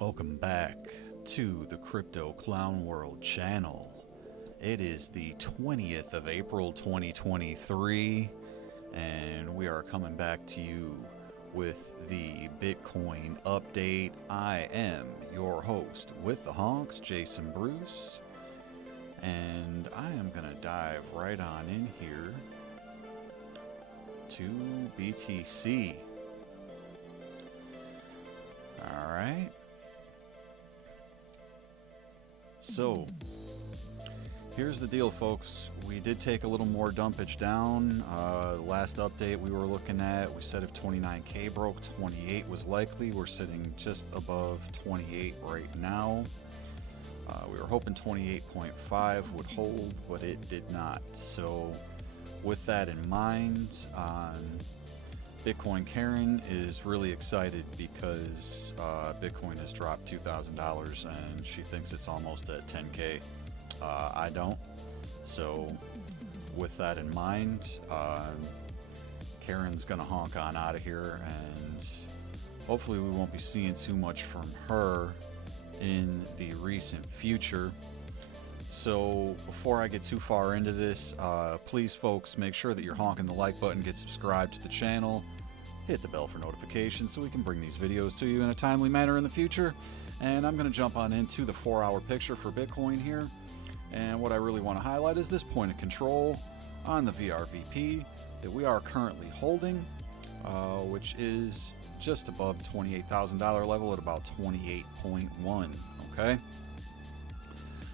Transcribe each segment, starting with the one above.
Welcome back to the Crypto Clown World channel. It is the 20th of April 2023, and we are coming back to you with the Bitcoin update. I am your host with the honks, Jason Bruce, and I am going to dive right on in here to BTC. Alright. So, here's the deal, folks. We did take a little more dumpage down. The last update we were looking at, we said if 29K broke, 28 was likely. We're sitting just above 28 right now. We were hoping 28.5 would hold, but it did not. So, with that in mind, Bitcoin Karen is really excited because Bitcoin has dropped $2,000 and she thinks it's almost at 10K. I don't. So with that in mind, Karen's gonna honk on out of here, and hopefully we won't be seeing too much from her in the recent future. So before I get too far into this, please folks, make sure that you're honking the like button, get subscribed to the channel, hit the bell for notifications so we can bring these videos to you in a timely manner in the future. And I'm going to jump on into the 4-hour picture for Bitcoin here. And what I really want to highlight is this point of control on the VRVP that we are currently holding, which is just above $28,000 level at about 28.1. Okay.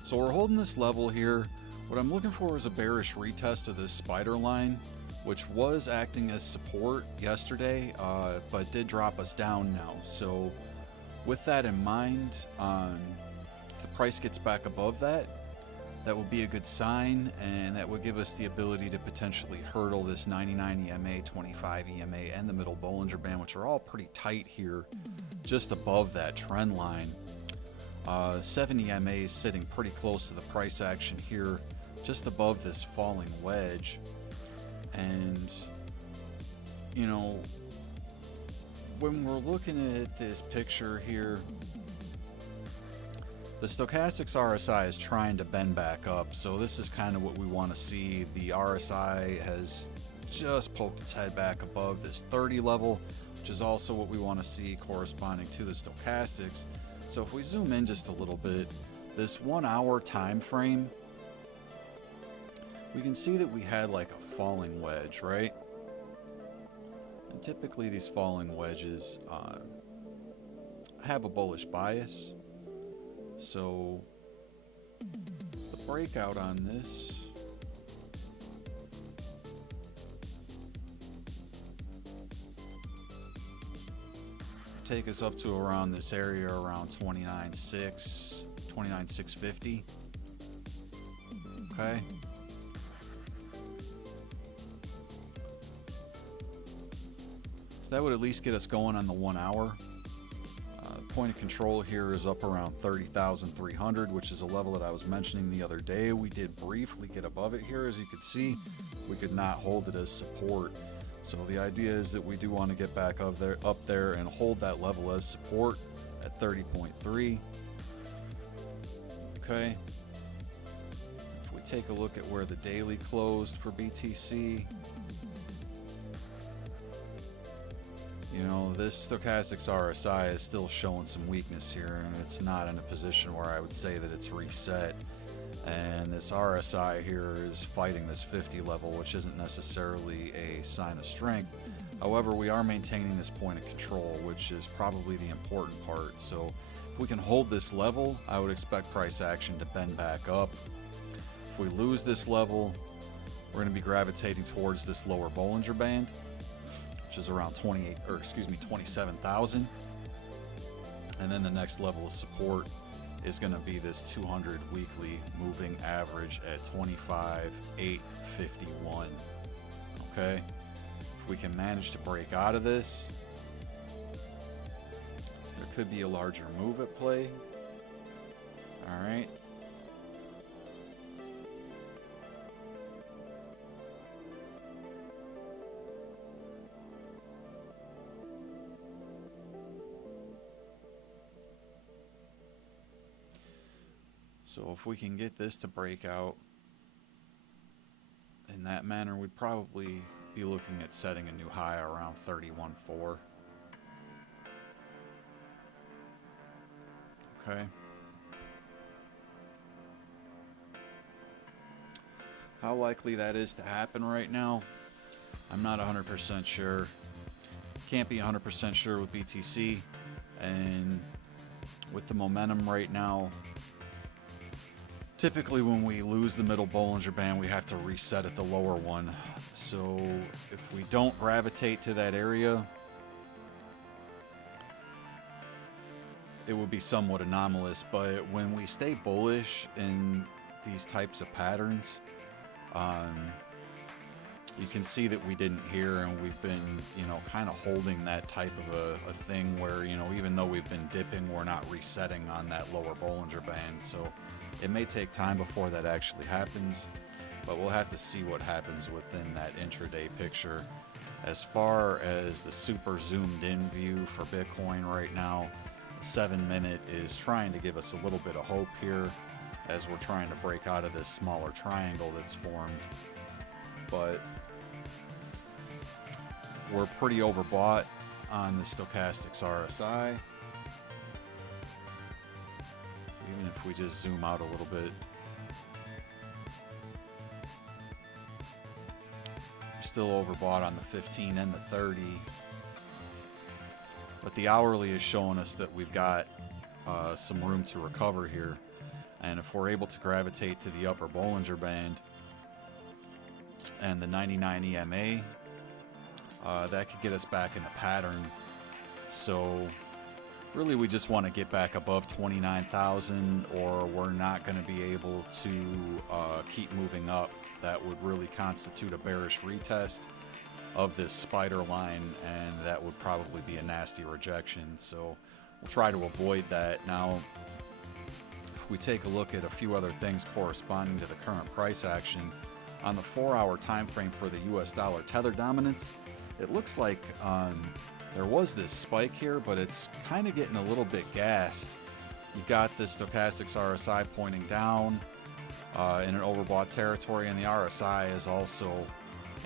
So we're holding this level here. What I'm looking for is a bearish retest of this spider line, which was acting as support yesterday, but did drop us down now. So with that in mind, if the price gets back above that, that would be a good sign, and that would give us the ability to potentially hurdle this 99 EMA, 25 EMA, and the middle Bollinger Band, which are all pretty tight here, just above that trend line. 7 EMA is sitting pretty close to the price action here, just above this falling wedge. And, you know, when we're looking at this picture here, the stochastics RSI is trying to bend back up, so this is kind of what we want to see. The RSI has just poked its head back above this 30 level, which is also what we want to see corresponding to the stochastics. So if we zoom in just a little bit, this 1 hour time frame, we can see that we had like a falling wedge, right? And typically these falling wedges have a bullish bias. So the breakout on this take us up to around this area, around 29.6, 29.650. Okay. So that would at least get us going on the 1 hour. Point of control here is up around 30,300, which is a level that I was mentioning the other day. We did briefly get above it here, as you can see. We could not hold it as support. So the idea is that we do want to get back up there and hold that level as support at 30.3. Okay. If we take a look at where the daily closed for BTC, you know, this stochastics RSI is still showing some weakness here, and it's not in a position where I would say that it's reset. And this RSI here is fighting this 50 level, which isn't necessarily a sign of strength. However, we are maintaining this point of control, which is probably the important part. So if we can hold this level, I would expect price action to bend back up. If we lose this level, we're going to be gravitating towards this lower Bollinger Band, which is around 27,000. And then the next level of support is going to be this 200 weekly moving average at 25,851. Okay, if we can manage to break out of this, there could be a larger move at play. All right. So if we can get this to break out in that manner, we'd probably be looking at setting a new high around 31.4. Okay. How likely that is to happen right now, I'm not 100% sure. Can't be 100% sure with BTC, and with the momentum right now, typically when we lose the middle Bollinger Band, we have to reset at the lower one. So if we don't gravitate to that area, it will be somewhat anomalous. But when we stay bullish in these types of patterns, you can see that we didn't hear, and we've been, kind of holding that type of a thing where, even though we've been dipping, we're not resetting on that lower Bollinger Band. So it may take time before that actually happens, but we'll have to see what happens within that intraday picture. As far as the super zoomed in view for Bitcoin right now, the 7-minute is trying to give us a little bit of hope here as we're trying to break out of this smaller triangle that's formed. But we're pretty overbought on the stochastics RSI. Even if we just zoom out a little bit, we're still overbought on the 15 and the 30. But the hourly is showing us that we've got some room to recover here. And if we're able to gravitate to the upper Bollinger Band and the 99 EMA, that could get us back in the pattern. So really we just want to get back above 29,000, or we're not going to be able to keep moving up. That would really constitute a bearish retest of this spider line, and that would probably be a nasty rejection. So we'll try to avoid that. Now, if we take a look at a few other things corresponding to the current price action, on the 4-hour time frame for the US dollar tether dominance, it looks like there was this spike here, but it's kind of getting a little bit gassed. You've got the stochastics RSI pointing down in an overbought territory, and the RSI is also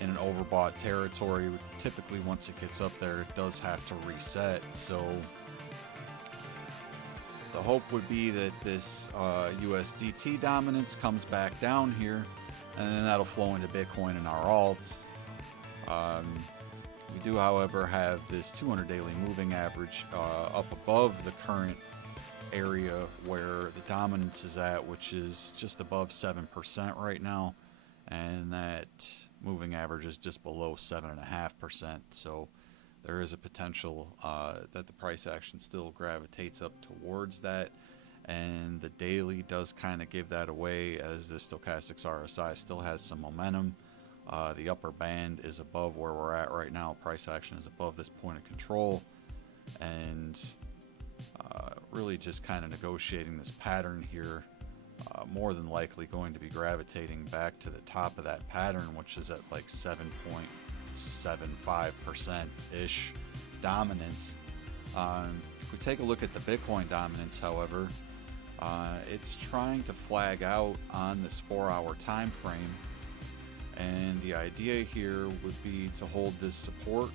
in an overbought territory. Typically, once it gets up there, it does have to reset. So the hope would be that this USDT dominance comes back down here, and then that'll flow into Bitcoin and our alts. We do, however, have this 200 daily moving average up above the current area where the dominance is at, which is just above 7% right now, and that moving average is just below 7.5%. So there is a potential that the price action still gravitates up towards that, and the daily does kind of give that away, as the stochastics RSI still has some momentum. The upper band is above where we're at right now. Price action is above this point of control, and really just kind of negotiating this pattern here. More than likely going to be gravitating back to the top of that pattern, which is at like 7.75%-ish dominance. If we take a look at the Bitcoin dominance, however, it's trying to flag out on this 4-hour time frame. And the idea here would be to hold this support,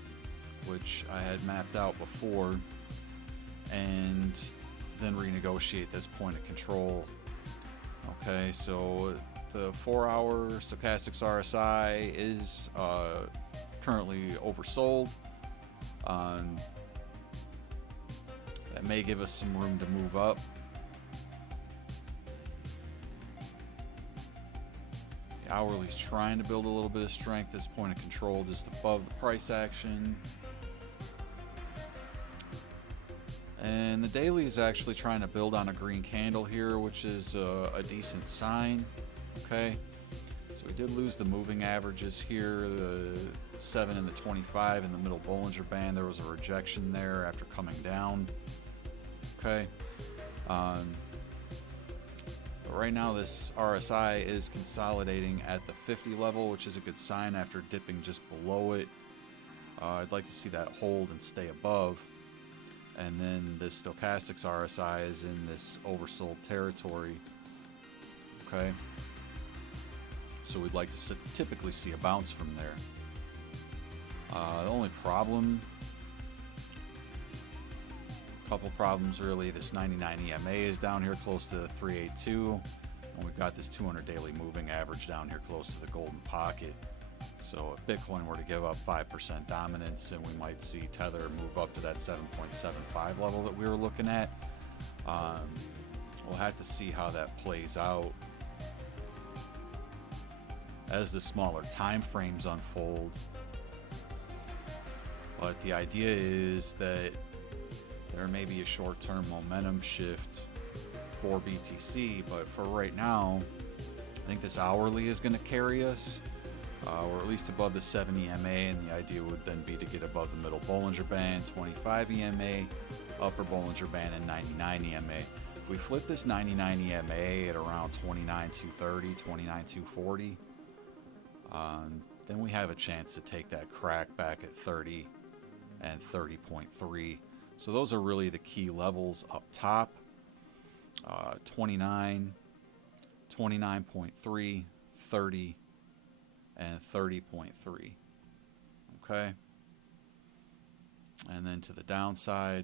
which I had mapped out before, and then renegotiate this point of control. Okay, so the 4-hour stochastics RSI is currently oversold. That may give us some room to move up. The hourly's trying to build a little bit of strength. This point of control just above the price action. And the daily is actually trying to build on a green candle here, which is a decent sign. Okay, so we did lose the moving averages here, the 7 and the 25 in the middle Bollinger Band. There was a rejection there after coming down. Okay, but right now this RSI is consolidating at the 50 level, which is a good sign after dipping just below it. I'd like to see that hold and stay above. And then the stochastics RSI is in this oversold territory. Okay, so we'd like to typically see a bounce from there. The only problem, couple problems really, this 99 EMA is down here close to the 382, and we've got this 200 daily moving average down here close to the golden pocket. So if Bitcoin were to give up 5% dominance, and we might see Tether move up to that 7.75 level that we were looking at, we'll have to see how that plays out as the smaller time frames unfold. But the idea is that there may be a short-term momentum shift for BTC, but for right now, I think this hourly is going to carry us. Or at least above the 7 EMA, and the idea would then be to get above the middle Bollinger Band, 25 EMA, upper Bollinger Band, and 99 EMA. If we flip this 99 EMA at around 29,230, 29,240, then we have a chance to take that crack back at 30 and 30.3. So those are really the key levels up top. 29, 29.3, 30, and 30.3. Okay, and then to the downside,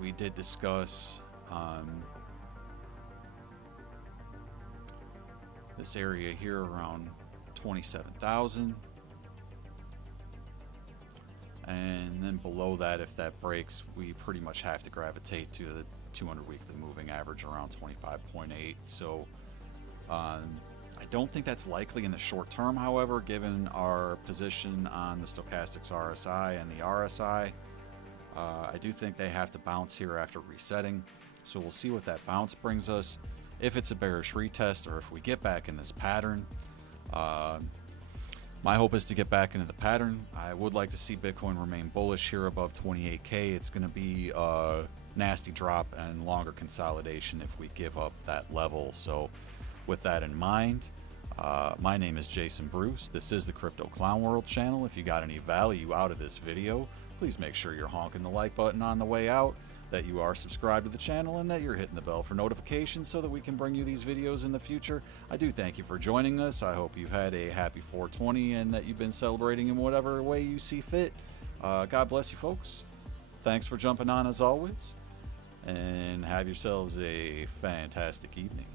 we did discuss this area here around 27,000, and then below that, if that breaks, we pretty much have to gravitate to the 200 weekly moving average around 25.8. So I don't think that's likely in the short term, however, given our position on the stochastics RSI and the RSI. I do think they have to bounce here after resetting, so we'll see what that bounce brings us, if it's a bearish retest or if we get back in this pattern. My hope is to get back into the pattern. I would like to see Bitcoin remain bullish here above 28K. It's going to be a nasty drop and longer consolidation if we give up that level. So with that in mind, my name is Jason Bruce. This is the Crypto Clown World channel. If you got any value out of this video, please make sure you're honking the like button on the way out, that you are subscribed to the channel, and that you're hitting the bell for notifications so that we can bring you these videos in the future. I do thank you for joining us. I hope you've had a happy 420 and that you've been celebrating in whatever way you see fit. God bless you, folks. Thanks for jumping on as always, and have yourselves a fantastic evening.